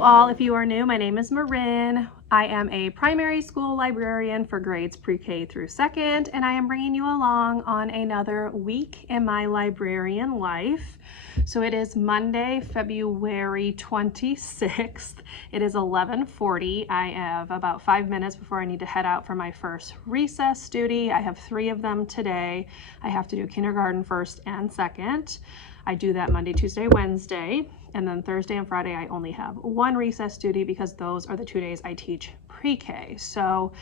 Hello all, if you are new, my name is Marin. I am a primary school librarian for grades pre-K through second, and I am bringing you along on another week in my librarian life. So it is Monday, February 26th. It is 11:40. I have about 5 minutes before I need to head out for my first recess duty. I have 3 of them today. I have to do kindergarten first and second. I do that Monday, Tuesday, Wednesday, and then Thursday and Friday I only have 1 recess duty because those are the 2 days I teach pre-K. So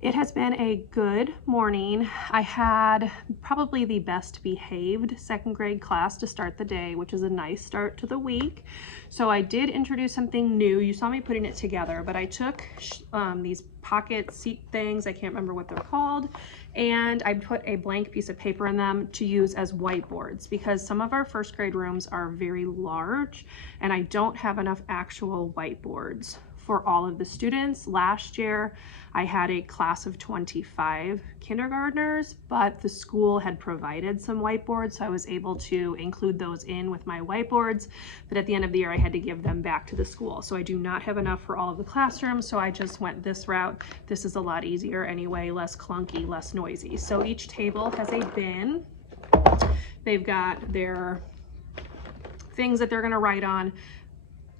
it has been a good morning. I had probably the best behaved second grade class to start the day, which is a nice start to the week. So I did introduce something new. You saw me putting it together, but I took these pocket seat things, I can't remember what they're called, and I put a blank piece of paper in them to use as whiteboards because some of our first grade rooms are very large and I don't have enough actual whiteboards for all of the students. Last year I had a class of 25 kindergartners, but the school had provided some whiteboards, so I was able to include those in with my whiteboards, but at the end of the year I had to give them back to the school. So I do not have enough for all of the classrooms, so I just went this route. This is a lot easier anyway, less clunky, less noisy. So each table has a bin. They've got their things that they're gonna write on,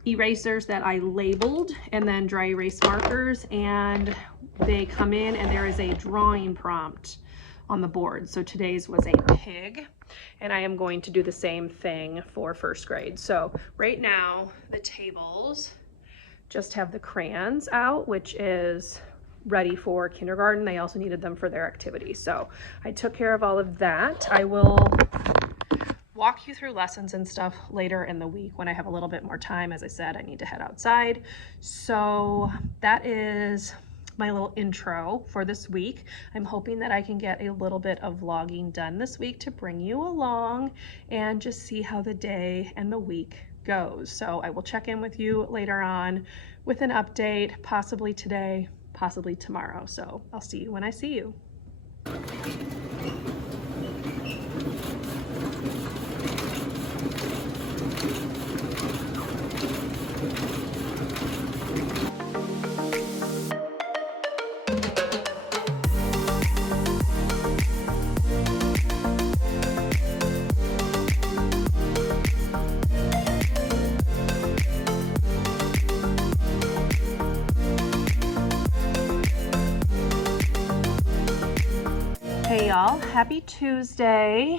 erasers that I labeled, and then dry erase markers, and they come in and there is a drawing prompt on the board. So today's was a pig, and I am going to do the same thing for first grade. So right now the tables just have the crayons out, which is ready for kindergarten. They also needed them for their activity. So I took care of all of that. I will walk you through lessons and stuff later in the week when I have a little bit more time. As I said, I need to head outside. So that is my little intro for this week. I'm hoping that I can get a little bit of vlogging done this week to bring you along and just see how the day and the week goes. So I will check in with you later on with an update, possibly today, possibly tomorrow. So I'll see you when I see you. Hey y'all, happy Tuesday.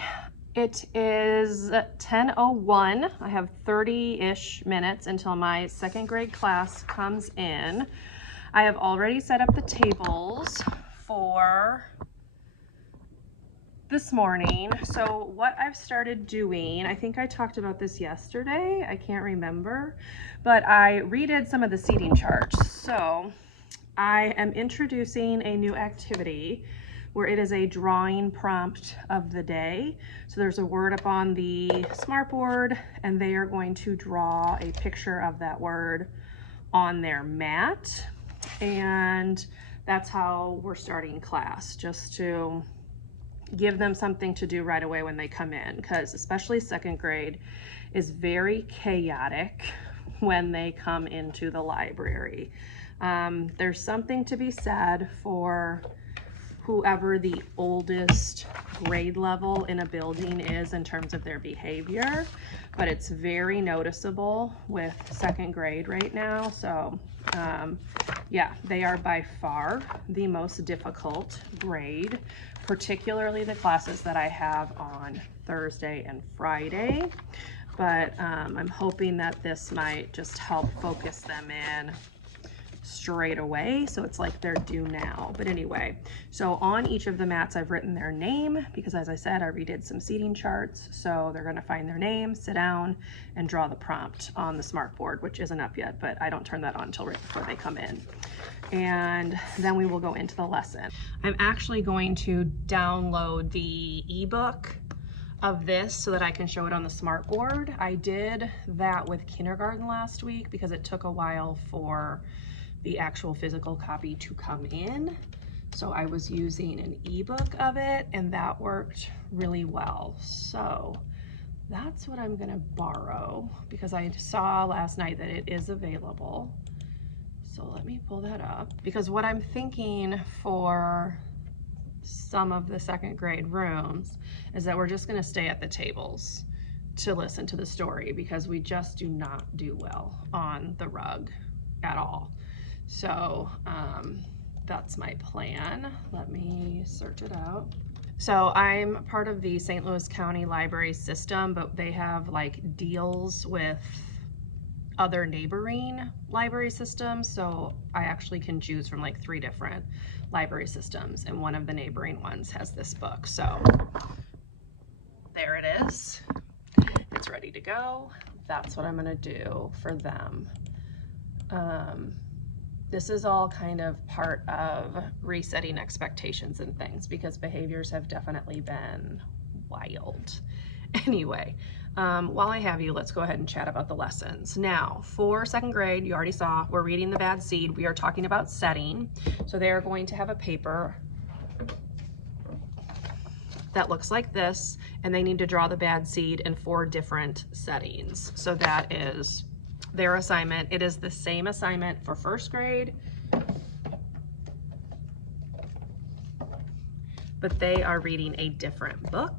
It is 10:01. I have 30-ish minutes until my second grade class comes in. I have already set up the tables for this morning. So what I've started doing, I think I talked about this yesterday, I can't remember, but I redid some of the seating charts. So I am introducing a new activity where it is a drawing prompt of the day. So there's a word up on the smartboard and they are going to draw a picture of that word on their mat. And that's how we're starting class, just to give them something to do right away when they come in, because especially second grade is very chaotic when they come into the library. There's something to be said for whoever the oldest grade level in a building is in terms of their behavior, but it's very noticeable with second grade right now. So yeah, they are by far the most difficult grade, particularly the classes that I have on Thursday and Friday. But I'm hoping that this might just help focus them in straight away, so it's like they're due now. But anyway, so on each of the mats I've written their name because, as I said, I redid some seating charts. So they're going to find their name, sit down, and draw the prompt on the smartboard, which isn't up yet, but I don't turn that on until right before they come in. And then we will go into the lesson. I'm actually going to download the ebook of this so that I can show it on the smartboard. I did that with kindergarten last week because it took a while for the actual physical copy to come in. So I was using an ebook of it and that worked really well. So that's what I'm gonna borrow because I saw last night that it is available. So let me pull that up, because what I'm thinking for some of the second grade rooms is that we're just gonna stay at the tables to listen to the story, because we just do not do well on the rug at all. So that's my plan. Let me search it out. So I'm part of the St. Louis County Library system, but they have like deals with other neighboring library systems. So I actually can choose from like 3 different library systems, and one of the neighboring ones has this book. So there it is. It's ready to go. That's what I'm gonna do for them. This is all kind of part of resetting expectations and things, because behaviors have definitely been wild. Anyway, while I have you, let's go ahead and chat about the lessons. Now, for second grade, you already saw, we're reading The Bad Seed. We are talking about setting. So they are going to have a paper that looks like this, and they need to draw the bad seed in 4 different settings. So that is their assignment. It is the same assignment for first grade, but they are reading a different book.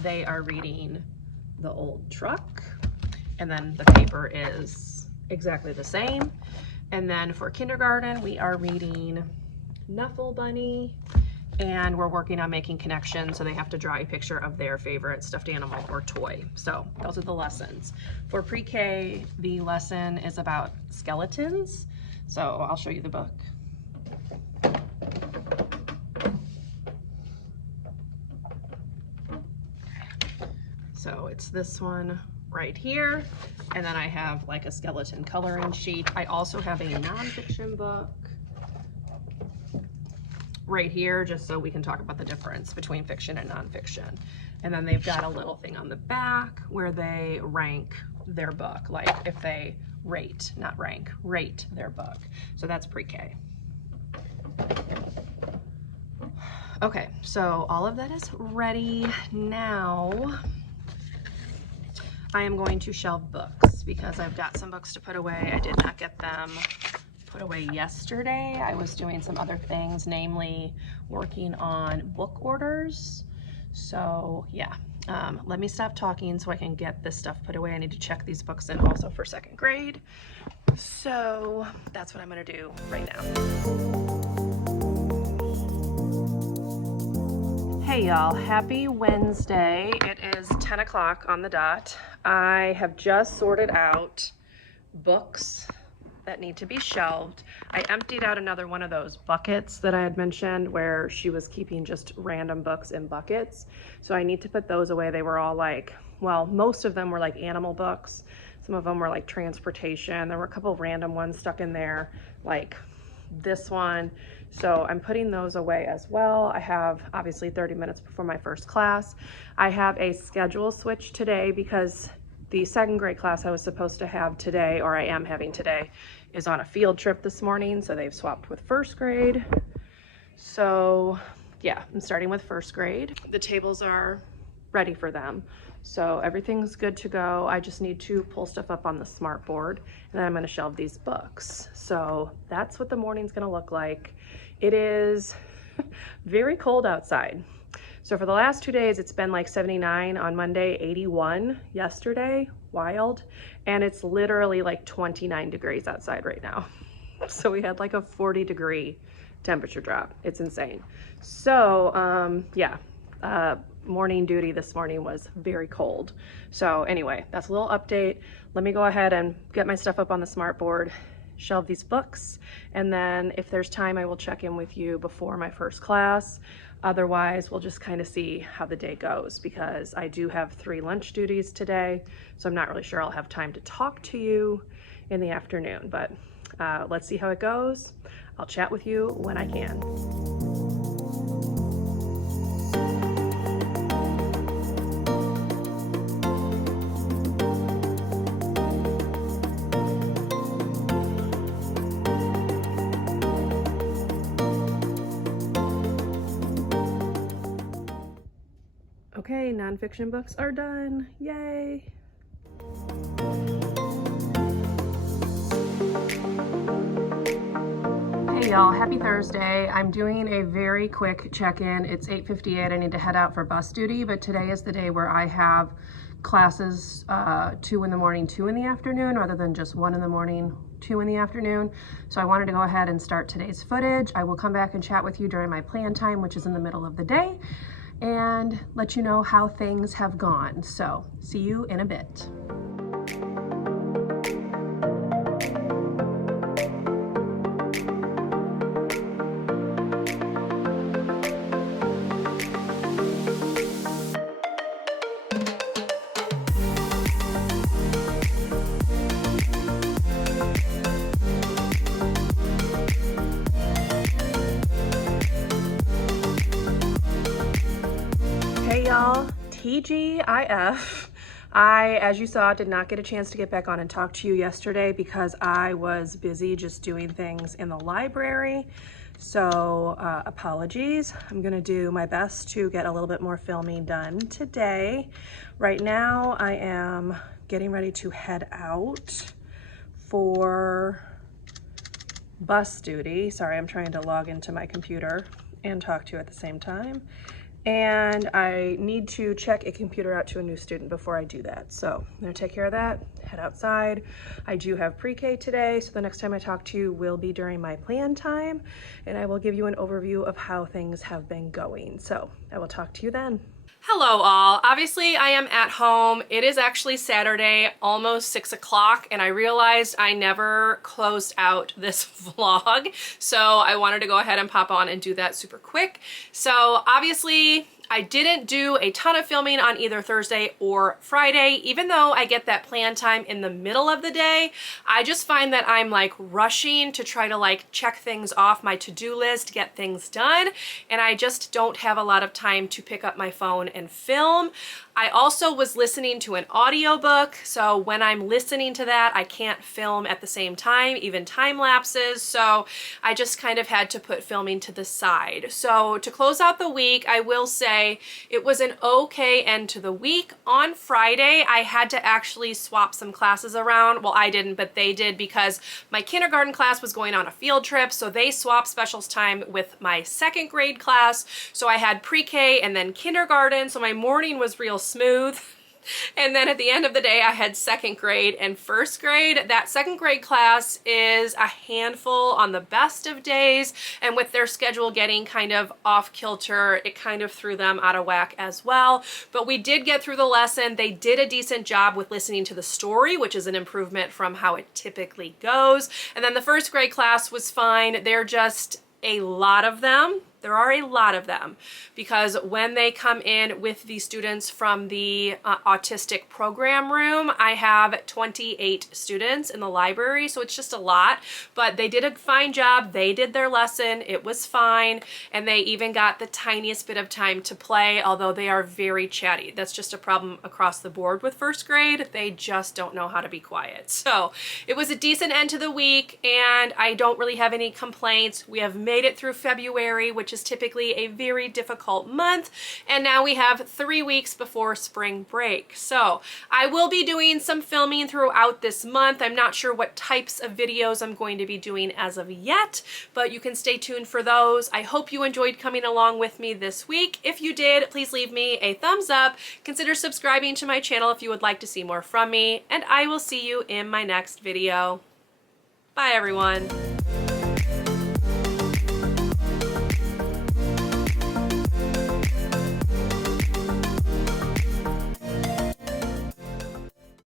They are reading The Old Truck, and then the paper is exactly the same. And then for kindergarten, we are reading Knuffle Bunny, and we're working on making connections, so they have to draw a picture of their favorite stuffed animal or toy. So those are the lessons. For pre-K, the lesson is about skeletons. So I'll show you the book. So it's this one right here, and then I have like a skeleton coloring sheet. I also have a nonfiction book right here, just so we can talk about the difference between fiction and nonfiction. And then they've got a little thing on the back where they rank their book, like if they rate, not rank, rate their book. So that's pre-K. Okay, so all of that is ready. Now I am going to shelve books because I've got some books to put away. I did not get them put away yesterday. I was doing some other things, namely working on book orders. So yeah, let me stop talking so I can get this stuff put away. I need to check these books in also for second grade. So that's what I'm gonna do right now. Hey y'all, happy Wednesday. It is 10 o'clock on the dot. I have just sorted out books that need to be shelved. I emptied out another one of those buckets that I had mentioned where she was keeping just random books in buckets. So I need to put those away. They were all like, well, most of them were like animal books. Some of them were like transportation. There were a couple of random ones stuck in there, like this one. So I'm putting those away as well. I have obviously 30 minutes before my first class. I have a schedule switch today because the second grade class I was supposed to have today, or I am having today, is on a field trip this morning. So they've swapped with first grade. So yeah, I'm starting with first grade. The tables are ready for them. So everything's good to go. I just need to pull stuff up on the smart board, and then I'm gonna shelve these books. So that's what the morning's gonna look like. It is very cold outside. So for the last 2 days, it's been like 79 on Monday, 81 yesterday, wild. And it's literally like 29 degrees outside right now. So we had like a 40-degree temperature drop. It's insane. So yeah, morning duty this morning was very cold. So anyway, that's a little update. Let me go ahead and get my stuff up on the smart board, shelve these books, and then if there's time, I will check in with you before my first class. Otherwise, we'll just kind of see how the day goes, because I do have 3 lunch duties today, so I'm not really sure I'll have time to talk to you in the afternoon, but let's see how it goes. I'll chat with you when I can. Okay, nonfiction books are done. Yay! Hey y'all, happy Thursday. I'm doing a very quick check-in. It's 8:58. I need to head out for bus duty, but today is the day where I have classes 2 in the morning, 2 in the afternoon, rather than just 1 in the morning, 2 in the afternoon. So I wanted to go ahead and start today's footage. I will come back and chat with you during my plan time, which is in the middle of the day, and let you know how things have gone. So see you in a bit. Hey y'all, TGIF. I, as you saw, did not get a chance to get back on and talk to you yesterday because I was busy just doing things in the library. So apologies. I'm gonna do my best to get a little bit more filming done today. Right now I am getting ready to head out for bus duty. Sorry, I'm trying to log into my computer and talk to you at the same time. And I need to check a computer out to a new student before I do that. So I'm gonna take care of that, head outside. I do have pre-K today, so the next time I talk to you will be during my plan time, and I will give you an overview of how things have been going. So I will talk to you then. Hello all. Obviously I am at home. It is actually Saturday, almost 6 o'clock, and I realized I never closed out this vlog. So I wanted to go ahead and pop on and do that super quick. So obviously I didn't do a ton of filming on either Thursday or Friday. Even though I get that plan time in the middle of the day, I just find that I'm like rushing to try to like check things off my to-do list, get things done, and I just don't have a lot of time to pick up my phone and film. I also was listening to an audiobook, so when I'm listening to that, I can't film at the same time, even time lapses, so I just kind of had to put filming to the side. So to close out the week, I will say it was an okay end to the week. On Friday, I had to actually swap some classes around. Well, I didn't, but they did because my kindergarten class was going on a field trip, so they swapped specials time with my second grade class. So I had pre-K and then kindergarten, so my morning was real smooth. And then at the end of the day, I had second grade and first grade. That second grade class is a handful on the best of days, and with their schedule getting kind of off kilter, it kind of threw them out of whack as well. But we did get through the lesson. They did a decent job with listening to the story, which is an improvement from how it typically goes. And then the first grade class was fine. They're just a lot of them. There are a lot of them because when they come in with the students from the autistic program room, I have 28 students in the library, so it's just a lot, but they did a fine job. They did their lesson. It was fine, and they even got the tiniest bit of time to play, although they are very chatty. That's just a problem across the board with first grade. They just don't know how to be quiet. So it was a decent end to the week, and I don't really have any complaints. We have made it through February, which is typically a very difficult month, and now we have 3 weeks before spring break. So I will be doing some filming throughout this month. I'm not sure what types of videos I'm going to be doing as of yet, but you can stay tuned for those. I hope you enjoyed coming along with me this week. If you did, please leave me a thumbs up. Consider subscribing to my channel if you would like to see more from me, and I will see you in my next video. Bye everyone.